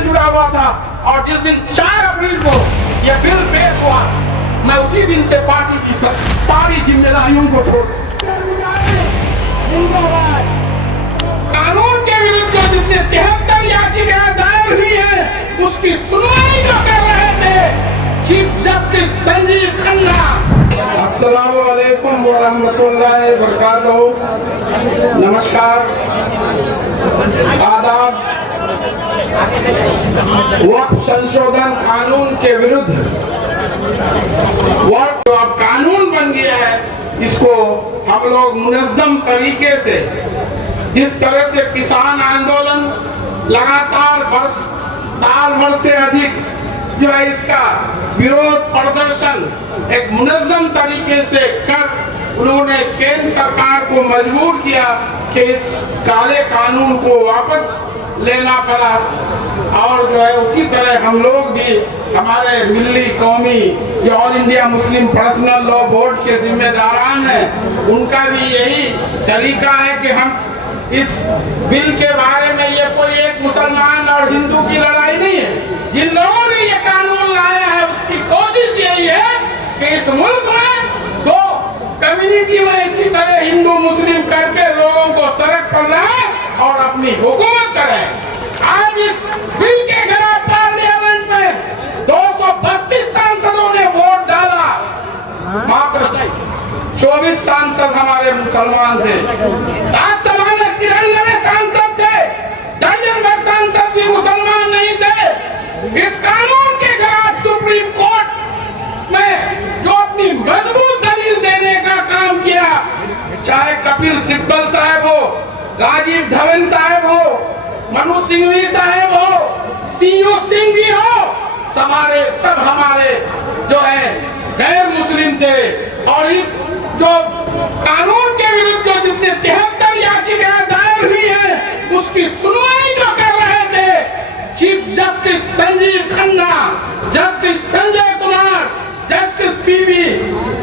से जुड़ा हुआ था और जिस दिन 4 अप्रैल को यह बिल पेश हुआ, मैं उसी दिन से पार्टी की सारी जिम्मेदारियों को छोड़ कानून के विरुद्ध जो जितने 73 याचिकाएं दायर हुई है उसकी सुनवाई जो कर रहे थे चीफ जस्टिस संजीव खन्ना। अस्सलामु अलैकुम व रहमतुल्लाहि व बरकातहू। नमस्कार, आदाब। वक्फ संशोधन कानून के विरुद्ध वक्फ जो अब कानून बन गया है, इसको हम लोग मुनज़्ज़म तरीके से, जिस तरह से किसान आंदोलन लगातार साल भर से अधिक जो है इसका विरोध प्रदर्शन एक मुनज़्ज़म तरीके से कर उन्होंने केंद्र सरकार को मजबूर किया कि इस काले कानून को वापस लेना पड़ा। और जो है उसी तरह हम लोग भी, हमारे मिल्ली कौमी जो all India Muslim personal law board के जिम्मेदारान हैं, उनका भी यही तरीका है कि हम इस बिल के बारे में, ये कोई एक मुसलमान और हिंदू की लड़ाई नहीं है। जिन लोगों ने ये कानून लाया है उसकी कोशिश यही है कि इस मुल्क में दो कम्युनिटी में इसी तरह हिंदू मुस्लिम करके लोगों को सड़क पर लाए और अपनी हुकूमत करें। आज इस बिल के खिलाफ पार्लियामेंट में 232 सांसदों ने वोट डाला, मात्र 24 सांसद हमारे मुसलमान थे। राज्यसभा में 93 सांसद थे, दर्जन भर सांसद भी मुसलमान नहीं थे। इस कानून के खिलाफ सुप्रीम कोर्ट में जो अपनी मजबूत दलील देने का काम किया, चाहे कपिल सिब्बल साहब हो, राजीव धवन साहब हो, मनु सिंघवी साहब हो, सीयू सिंह भी हो, सब हमारे जो है गैर मुस्लिम थे। और इस जो कानून के विरुद्ध जो जितने 73 याचिकाएं दायर हुई है उसकी सुनवाई जो कर रहे थे chief justice Sanjeev Khanna, justice Sanjay Kumar, justice PV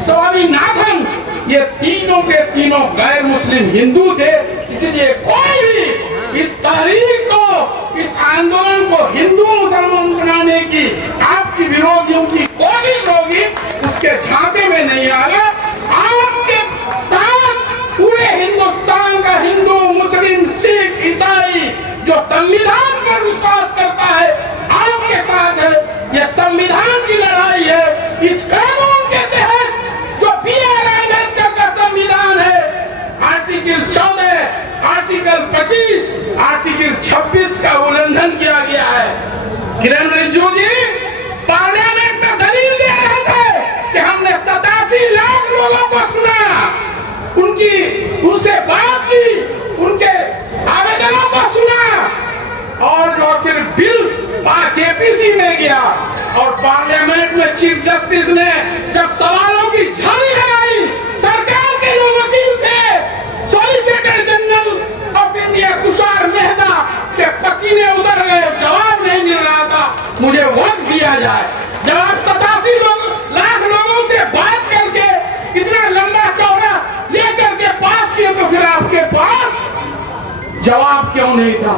Swaminathan, ये तीनों के तीनों गैर मुस्लिम हिंदू थे। इसलिए कोई भी इस तहरीक को, इस आंदोलन को हिंदू मुसलमान बनाने की आपकी विरोधियों की कोशिश होगी, उसके झांसे में नहीं आएगा। आपके साथ पूरे हिंदुस्तान का हिंदू मुस्लिम सिख ईसाई जो संविधान पर विश्वास करता है, आपके साथ है। यह संविधान की लड़ाई है। इस कानून के तहत जो B.R. अम्बेडकर का संविधान है, आर्टिकल 14, आर्टिकल 25, आर्टिकल 26 का उल्लंघन किया गया है। किरण रिजिजू जी पार्लियामेंट में दलील दे रहे थे कि हमने 87 लाख लोगों को सुना, उनसे बात की, उनके आवेदनों को सुना, और जो फिर बिल APC में गया और पार्लियामेंट में चीफ जस्टिस ने जब सवालों की झाड़ी लगाई, सरकार के जो वकील थे, solicitor general of India Tushar Mehta के पसीने उतर गए, जवाब नहीं मिल रहा था। मुझे वक्त दिया जाए। जब आप 87 लाख लोगों से बात करके इतना लंबा चौड़ा लेकर के पास किए, तो फिर आपके पास जवाब क्यों नहीं था?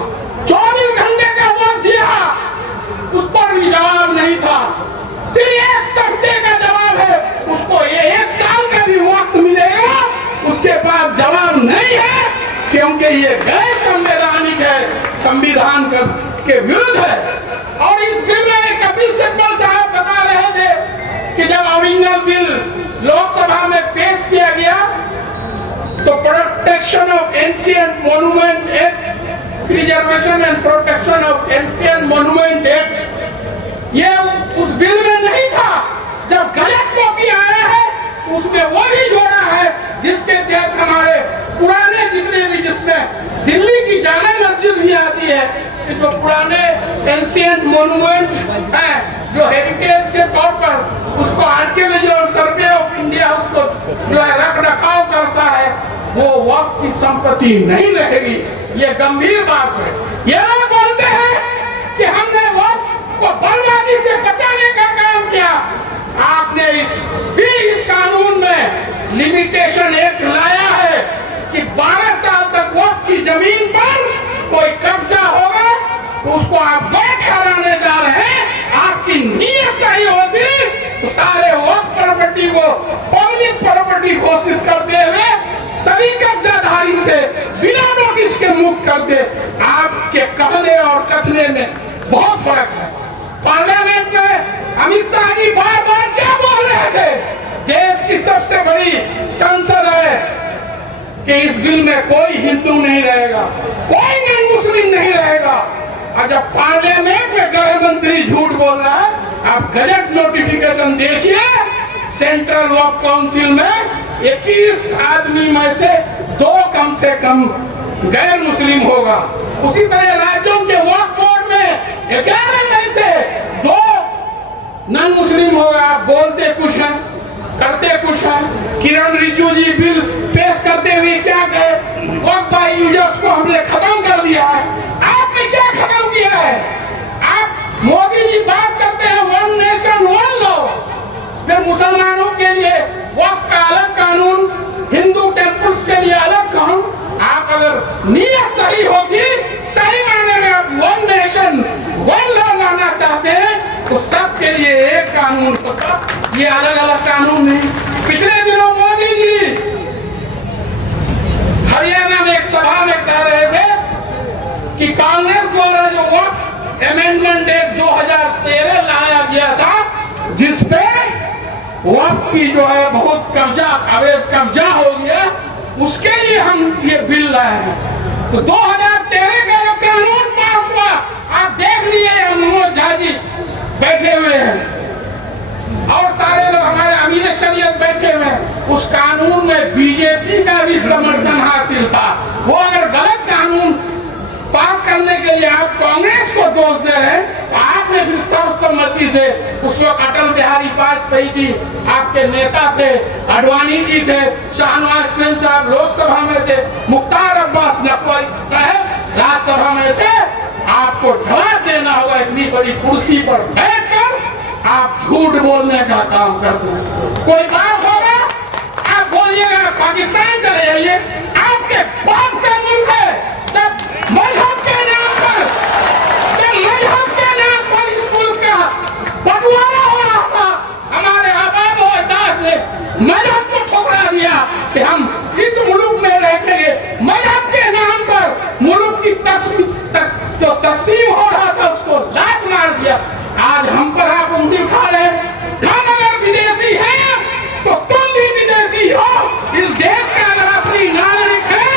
24 घंटे का वक्त दिया, उस पर भी जवाब नहीं था। फिर 1 हफ्ते का जवाब है, उसको 1 साल का भी वक्त मिलेगा, उसके पास जवाब नहीं है, क्योंकि ये गैर संवैधानिक है, संविधान के विरुद्ध है। और इस बिल में कपिल सिब्बल साहब बता रहे थे कि जब ओरिजिनल बिल लोकसभा में पेश किया गया तो protection of ancient monument act, preservation and protection of ancient monument act, ये उस बिल में नहीं था। जब गलत कॉपी आया है उसमें वो भी जोड़ा है जिसके तहत हमारे पुराने जितने भी, जिसमें दिल्ली की जामा मस्जिद भी आती है, कि जो पुराने एंशिएंट मॉन्यूमेंट है, जो हेरिटेज के तौर पर उसको आर्कियोलॉजी और सर्वे ऑफ इंडिया उसको जो है रख रखाव करता है, वो वक्फ की संपत्ति नहीं रहेगी। ये गंभीर बात है। ये लोग बोलते हैं कि हमने वक्फ को बर्बादी से बचाने का काम किया। आपने इस कानून में लिमिटेशन एक्ट लाया है कि 12 साल तक वक्फ की जमीन पर कोई कब्जा होगा तो उसको आप वैध ठहराने जा रहे हैं। आपकी नीयत सही होगी तो सारे वक्त प्रॉपर्टी को पब्लिक प्रॉपर्टी घोषित करते हुए सभी कब्जाधारी से बिना नोटिस के मुक्त कर दे। आपके कहने और कथने में बहुत फर्क है। पार्लियामेंट में अमित शाह जी बार बार क्या बोल रहे थे, देश की सबसे बड़ी संसद है कि इस बिल में कोई हिंदू नहीं रहेगा, कोई नॉन मुस्लिम नहीं रहेगा। और जब पार्लियामेंट में गृह मंत्री झूठ बोल रहा है, आप गजट नोटिफिकेशन देखिए, सेंट्रल वक्फ काउंसिल में 21 आदमी में से 2 कम से कम गैर मुस्लिम होगा। उसी तरह राज्यों के वक्फ बोर्ड में 11 में से 2 नॉन मुस्लिम होगा। आप बोलते कुछ है, करते कुछ है। किरण रिजिजू जी बिल पेश करते हुए क्या कहे, वक्फ बाय यूजर्स को हमने खत्म कर दिया है। आपने क्या खत्म किया है? आप मोदी जी बात करते हैं वन नेशन वन लॉ, फिर मुसलमानों के लिए वक्फ का अलग कानून, हिंदू टेम्पल्स के लिए अलग कानून। आप अगर नीयत सही होगी, सही मायने में आप वन नेशन वन लॉ लाना चाहते हैं तो सबके लिए एक कानून होगा, ये अलग अलग कानून नहीं। पिछले दिनों मोदी जी हरियाणा में एक सभा में कह रहे थे कि कांग्रेस द्वारा जो वक्फ अमेंडमेंट एक्ट 2013 लाया गया था, जिसपे वक्फ की जो है बहुत कब्जा, अवैध कब्जा हो गया, उसके लिए हम ये बिल लाए हैं। तो 2013 का जो कानून पास हुआ, आप देख लिए मनोज झा जी बैठे हुए हैं और सारे लोग हमारे अमीर शरीयत बैठे हुए हैं। उस कानून में बीजेपी का भी समर्थन हासिल था। वो अगर गलत कानून पास करने के लिए आप कांग्रेस को दोष दे रहे हैं, तो आपने फिर सर्वसम्मति से, उस वक्त अटल बिहारी वाजपेयी जी आपके नेता थे, अडवाणी जी थे, शाहनवाज हुसैन साहब लोकसभा में थे, मुख्तार अब्बास नकवी साहब राज्यसभा में थे। आपको जवाब देना होगा, इतनी बड़ी कुर्सी पर बैठकर आप झूठ बोलने का काम करते हैं। कोई बात होगा आप बोलिएगा पाकिस्तान चले जाइए, आपके बाप का मुल्क है। जब मजहब के नाम पर, इस मुल्क का बंटवारा हो रहा था, हमारे आबाद और अजदाद ने मजहब को ठुकरा दिया कि हम इस मुल्क में रहेंगे। मजहब के नाम पर मुल्क की जो तस्लीम हो रहा था उसको लात मार दिया। आज हम पर आप उंगली उठा रहे हैं। हम अगर विदेशी हैं तो तुम भी विदेशी हो। इस देश का अगर असली नागरिक है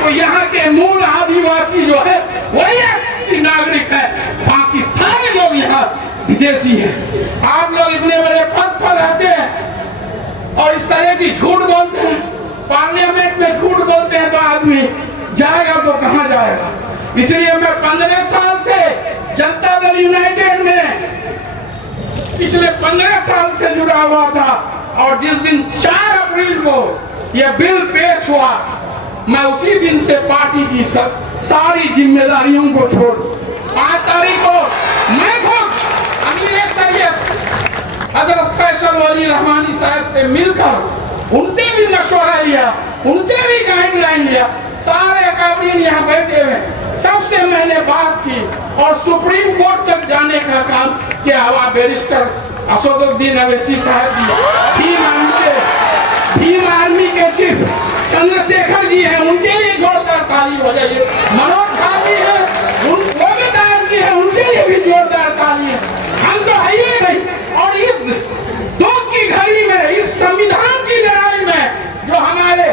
तो यहाँ के मूल आदिवासी जो है वही असली नागरिक है, बाकी सारे लोग यहाँ विदेशी हैं। आप लोग इतने बड़े पद पर रहते हैं और इस तरह की झूठ बोलते हैं, पार्लियामेंट में झूठ बोलते हैं, तो आदमी जाएगा तो कहाँ जाएगा। इसलिए मैं 15 साल से जनता दल यूनाइटेड में पिछले 15 साल से जुड़ा हुआ था और जिस दिन 4 अप्रैल को यह बिल पेश हुआ, मैं उसी दिन से पार्टी की सारी जिम्मेदारियों को छोड़ 5 तारीख को मैं खुद अमीर सैयद हजरत फैसल वली रहमानी साहब से मिलकर उनसे भी मशवरा लिया, उनसे भी गाइडलाइन लिया। सारे अकाबरीन यहाँ बैठे हुए, सबसे मैंने बात की और सुप्रीम कोर्ट तक जाने का काम किया हुआ। बैरिस्टर असदुद्दीन अवैसी साहब जी, भीम आर्मी के चीफ चंद्रशेखर जी हैं, उनके लिए जोरदार ताली बजाइए। मनोज झा जी है, जी है, उनके लिए भी जोरदार ताली है। हम तो है ही नहीं। और इस दुख की घड़ी में, इस संविधान की लड़ाई में जो हमारे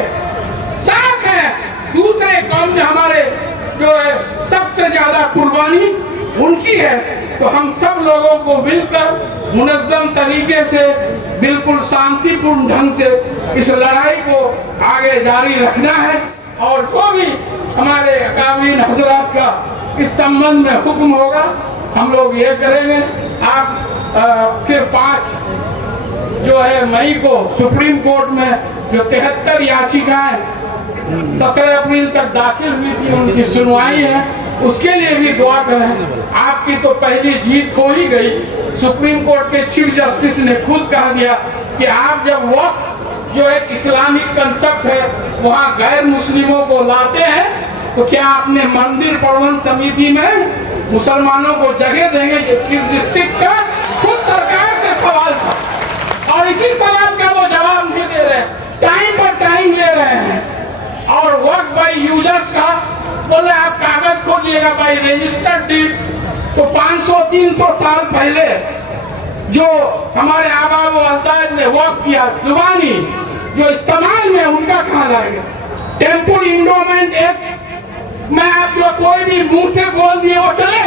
साथ हैं, दूसरे कौम में हमारे जो है सबसे ज्यादा कुर्बानी उनकी है, तो हम सब लोगों को मिलकर मुनज़्ज़म तरीके से, बिल्कुल शांतिपूर्ण ढंग से इस लड़ाई को आगे जारी रखना है। और जो भी हमारे अकाबरीन हजरात का इस संबंध में हुक्म होगा, हम लोग ये करेंगे। आप फिर 5 जो है मई को सुप्रीम कोर्ट में जो 73 याचिकाएं 17 अप्रैल तक दाखिल हुई थी, उनकी सुनवाई है, उसके लिए भी दुआ करें। आपकी तो पहली जीत हो ही गई। सुप्रीम कोर्ट के चीफ जस्टिस ने खुद कह दिया कि आप जब वक्फ जो एक इस्लामिक कंसेप्ट है वहाँ गैर मुस्लिमों को लाते हैं, तो क्या आपने मंदिर प्रबंध समिति में मुसलमानों को जगह देंगे। ये चीफ डिस्ट्रिक्ट का खुद सरकार से सवाल था और इसी सवाल का वो जवाब नहीं दे रहे, टाइम पर टाइम ले रहे हैं। और वर्क बाई यूजर्स का बोले आप कागज खोजिएगा बाई रजिस्टर्ड डीड, तो 500-300 साल पहले जो हमारे आबा व अजदाद ने वर्क किया जुबानी जो इस्तेमाल में, उनका कहाँ जाएगा। टेम्पल इंडोमेंट एक्ट में आप जो कोई भी मुंह से बोल दिए वो चलेगा।